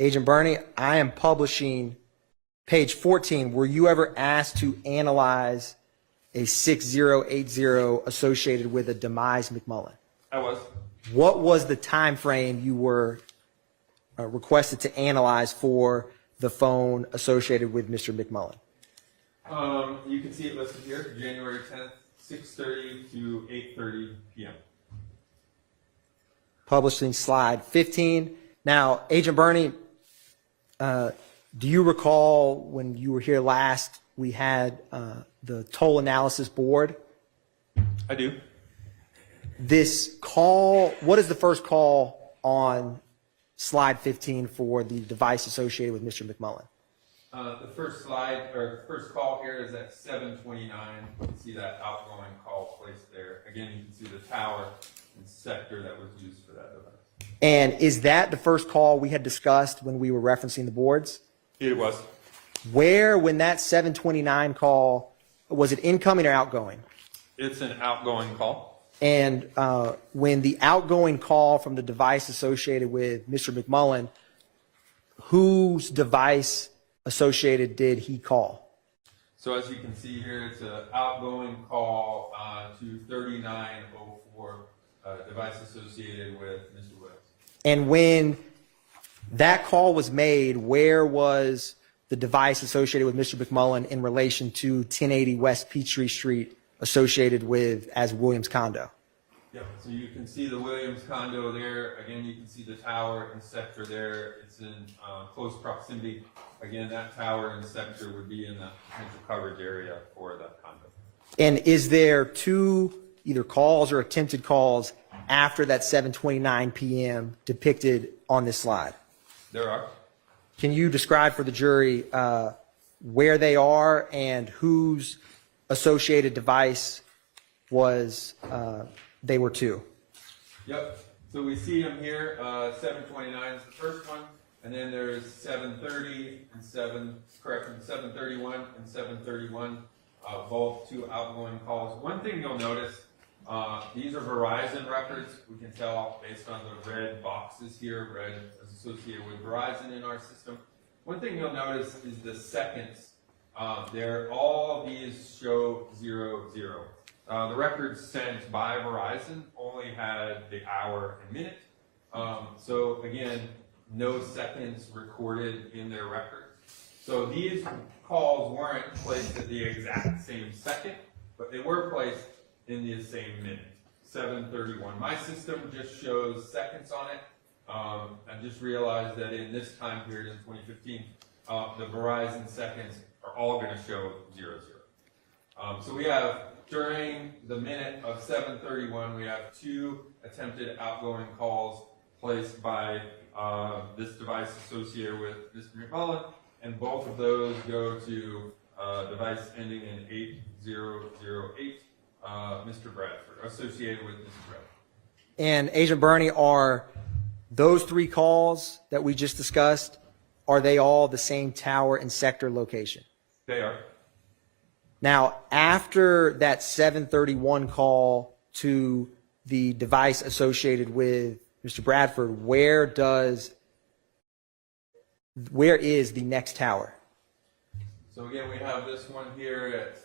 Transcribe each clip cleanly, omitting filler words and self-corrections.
Agent Berni, I am publishing page 14. Were you ever asked to analyze a 6080 associated with a Demise McMullen? I was. What was the time frame you were requested to analyze for the phone associated with Mr. McMullen? You can see it listed here, January 10th, 6:30 to 8:30 p.m. Publishing slide 15. Now, Agent Berni, do you recall when you were here last, we had the toll analysis board? I do. This call, what is the first call on slide 15 for the device associated with Mr. McMullen? The first slide, or first call here is at 7:29. You can see that outgoing call placed there. Again, you can see the tower and sector that was used for that device. And is that the first call we had discussed when we were referencing the boards? It was. Where, when that 729 call, was it incoming or outgoing? It's an outgoing call. And when the outgoing call from the device associated with Mr. McMullen, whose device associated did he call? So as you can see here, it's an outgoing call to 3904, device associated with Mr. Williams. And when that call was made, where was the device associated with Mr. McMullen in relation to 1080 West Peachtree Street associated with as Williams Condo? Yep, so you can see the Williams Condo there. Again, you can see the tower and sector there. It's in close proximity. Again, that tower and sector would be in the potential coverage area for that condo. And is there two either calls or attempted calls after that 7:29 p.m. depicted on this slide? There are. Can you describe for the jury where they are and whose associated device was they were to? Yep. So we see them here. 729 is the first one, and then there's 730 and 731 and 731, both two outgoing calls. One thing you'll notice, these are Verizon records. We can tell based on the red boxes here, red is associated with Verizon in our system. One thing you'll notice is the seconds. All these show 00. The records sent by Verizon only had the hour and minute. So again, no seconds recorded in their record. So these calls weren't placed at the exact same second, but they were placed in the same minute, 7:31. My system just shows seconds on it. I just realized that in this time period in 2015, the Verizon seconds are all going to show 00. So we have, during the minute of 7:31, we have two attempted outgoing calls placed by this device associated with Mr. McMullen, and both of those go to device ending in 8008, Mr. Bradford, associated with Mr. Bradford. And Agent Berni, are those three calls that we just discussed, are they all the same tower and sector location? They are. Now, after that 731 call to the device associated with Mr. Bradford, where is the next tower? So again, we have this one here at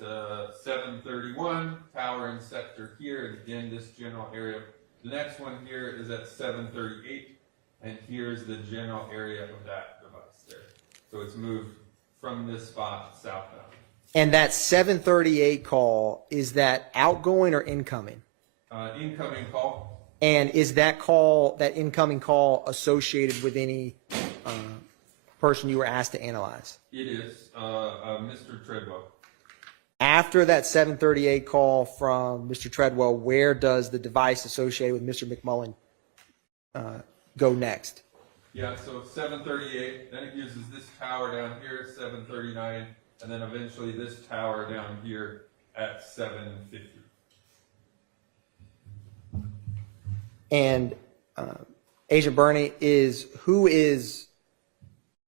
731, tower and sector here, again, this general area. The next one here is at 738, and here's the general area of that device there. So it's moved from this spot southbound. And that 738 call, is that outgoing or incoming? Incoming call. And is that call, that incoming call, associated with any person you were asked to analyze? It is Mr. Treadwell. After that 738 call from Mr. Treadwell, where does the device associated with Mr. McMullen go next? Yeah, so 738, then it uses this tower down here, 739, and then eventually this tower down here at 750. And Agent Berni, who is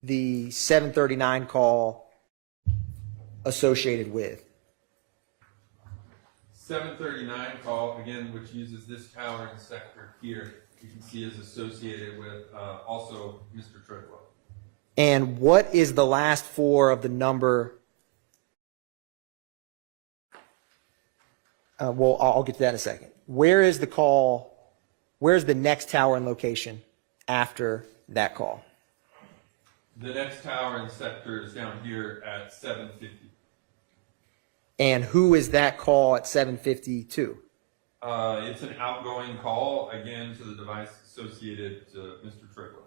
the 739 call associated with? 739 call, again, which uses this tower and sector here, you can see is associated with also Mr. Treadwell. And what is the last four of the number? Well, I'll get to that in a second. Where is the call? Where's the next tower and location after that call? The next tower and sector is down here at 750. And who is that call at 750 to? It's an outgoing call, again, to the device associated to Mr. Treadwell.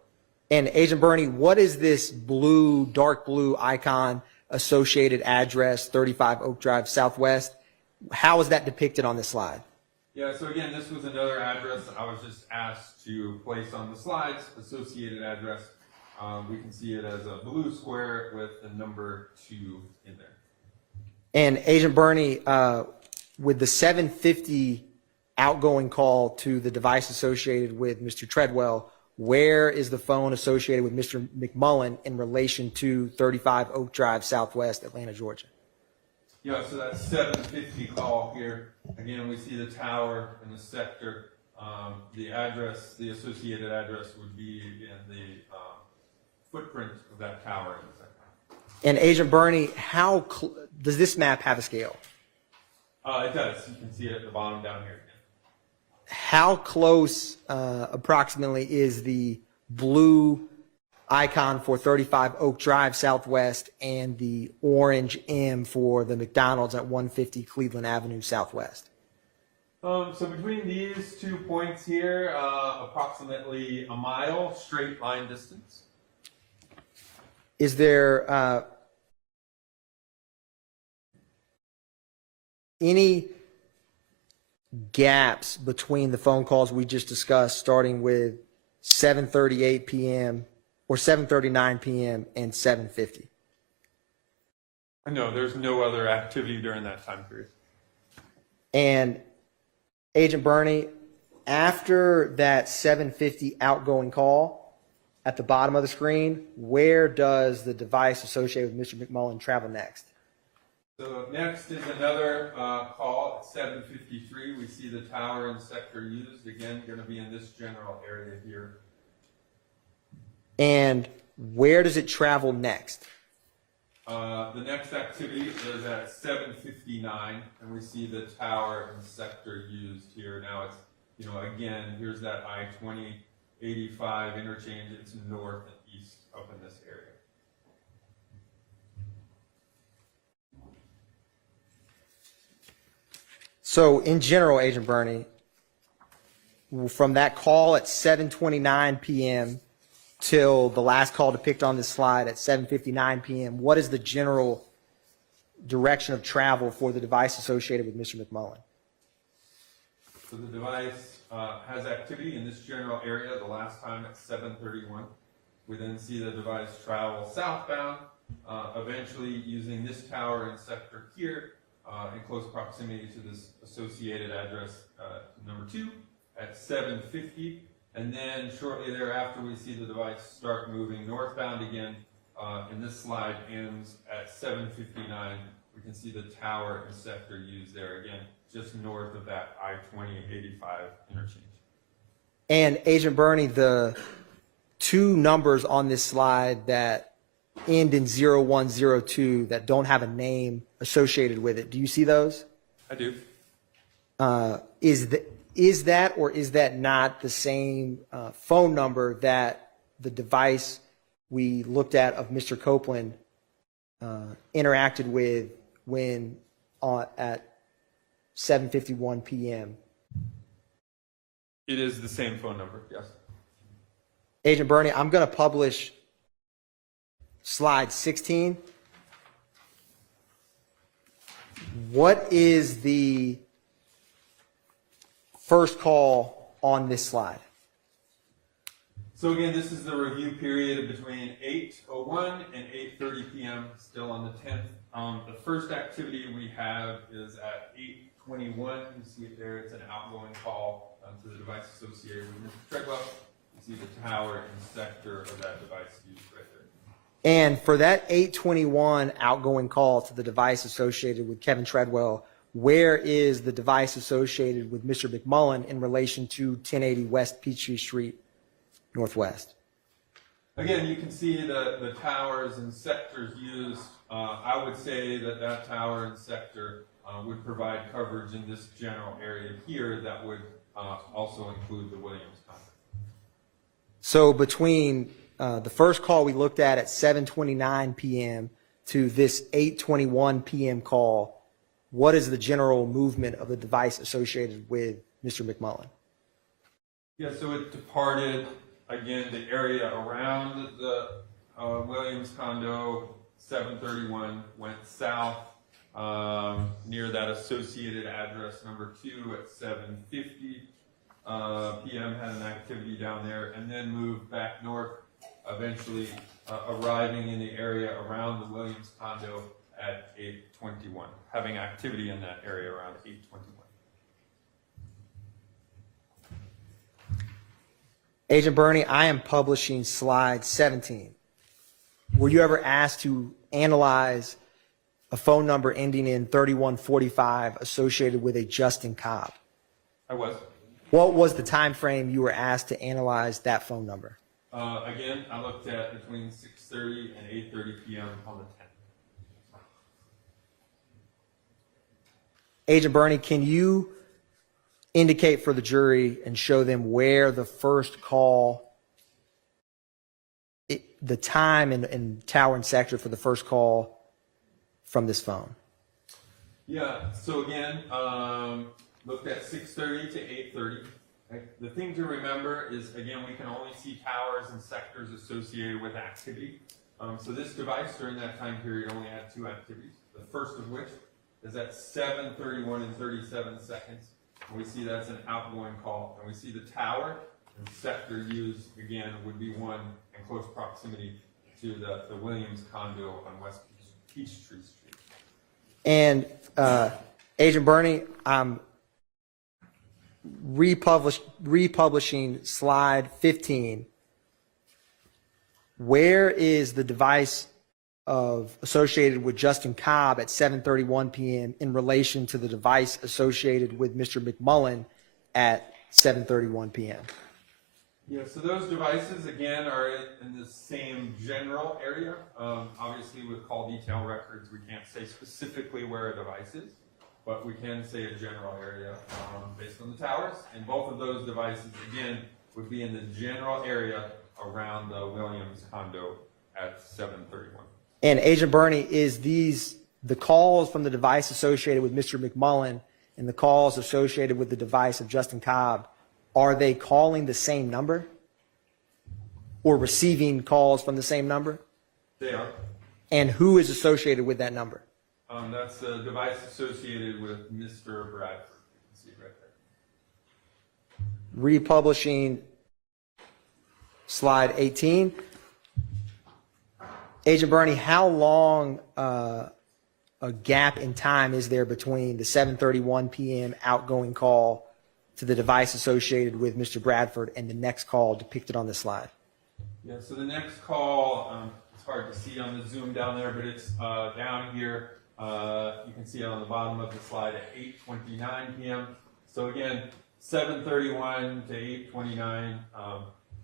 And Agent Berni, what is this blue, dark blue icon associated address, 35 Oak Drive Southwest? How is that depicted on this slide? Yeah, so again, this was another address I was just asked to place on the slides, associated address. We can see it as a blue square with the number 2 in there. And Agent Berni, with the 750 outgoing call to the device associated with Mr. Treadwell, where is the phone associated with Mr. McMullen in relation to 35 Oak Drive Southwest, Atlanta, Georgia? Yeah, so that 750 call here, again, we see the tower and the sector. The address, the associated address would be in the footprint of that tower in the sector. And Agent Berni, how does this map have a scale? It does. You can see it at the bottom down here. How close approximately is the blue icon for 35 Oak Drive Southwest and the orange M for the McDonald's at 150 Cleveland Avenue Southwest? So between these 2 points here, approximately a mile straight line distance. Is there any gaps between the phone calls we just discussed, starting with 7:38 p.m. or 7:39 p.m. and 7:50? No, there's no other activity during that time period. And Agent Berni, after that 7:50 outgoing call, at the bottom of the screen, where does the device associated with Mr. McMullen travel next? So next is another call at 7:53. We see the tower and sector used. Again, going to be in this general area here. And where does it travel next? The next activity is at 7:59, and we see the tower and sector used here. Now it's, again, here's that I-20/85 interchange. It's north and east up in this area. So in general, Agent Berni, from that call at 7:29 p.m. till the last call depicted on this slide at 7:59 p.m., what is the general direction of travel for the device associated with Mr. McMullen? So the device has activity in this general area the last time at 7:31. We then see the device travel southbound, eventually using this tower and sector here in close proximity to this associated address number 2 at 7:50. And then shortly thereafter, we see the device start moving northbound again. And this slide ends at 7:59. We can see the tower and sector used there again, just north of that I-20/85 interchange. And Agent Berni, the 2 numbers on this slide that end in 0102 that don't have a name associated with it, do you see those? I do. Is that or is that not the same phone number that the device we looked at of Mr. Copeland interacted with when at 7:51 p.m.? It is the same phone number, yes. Agent Berni, I'm going to publish slide 16. What is the first call on this slide? So again, this is the review period between 8:01 and 8:30 p.m., still on the 10th. The first activity we have is at 8:21. You see it there. It's an outgoing call to the device associated with Mr. Treadwell. You see the tower and sector of that device used right there. And for that 8:21 outgoing call to the device associated with Kevin Treadwell, where is the device associated with Mr. McMullen in relation to 1080 West Peachtree Street Northwest? Again, you can see the towers and sectors used. I would say that that tower and sector would provide coverage in this general area here that would also include the Williams condo. So between the first call we looked at 7:29 p.m. to this 8:21 p.m. call, what is the general movement of the device associated with Mr. McMullen? Yeah, so it departed, again, the area around the Williams condo, 731, went south near that associated address number 2 at 7:50 p.m., had an activity down there, and then moved back north, eventually arriving in the area around the Williams condo at 8:21, having activity in that area around 8:21. Agent Berni, I am publishing slide 17. Were you ever asked to analyze a phone number ending in 3145 associated with a Justin Cobb? I was. What was the time frame you were asked to analyze that phone number? Again, I looked at between 6:30 and 8:30 p.m. on the 10th. Agent Berni, can you indicate for the jury and show them where the first call, the time and tower and sector for the first call from this phone? Yeah, so again, looked at 6:30 to 8:30. The thing to remember is, again, we can only see towers and sectors associated with activity. So this device during that time period only had 2 activities, the first of which is at 7:31 and 37 seconds. And we see that's an outgoing call. And we see the tower and sector used, again, would be one in close proximity to the Williams condo on West Peachtree Street. And Agent Berni, I'm republishing slide 15. Where is the device associated with Justin Cobb at 7:31 p.m. in relation to the device associated with Mr. McMullen at 7:31 p.m.? Yeah, so those devices, again, are in the same general area. Obviously, with call detail records, we can't say specifically where a device is, but we can say a general area based on the towers. And both of those devices, again, would be in the general area around the Williams condo at 7:31. And Agent Berni, is the calls from the device associated with Mr. McMullen and the calls associated with the device of Justin Cobb, are they calling the same number or receiving calls from the same number? They are. And who is associated with that number? That's the device associated with Mr. Bradford. You can see it right there. Republishing slide 18. Agent Berni, how long a gap in time is there between the 7:31 p.m. outgoing call to the device associated with Mr. Bradford and the next call depicted on this slide? Yeah, so the next call, it's hard to see on the zoom down there, but it's down here. You can see it on the bottom of the slide at 8:29 p.m. So again, 7:31 to 8:29,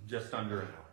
just under an hour.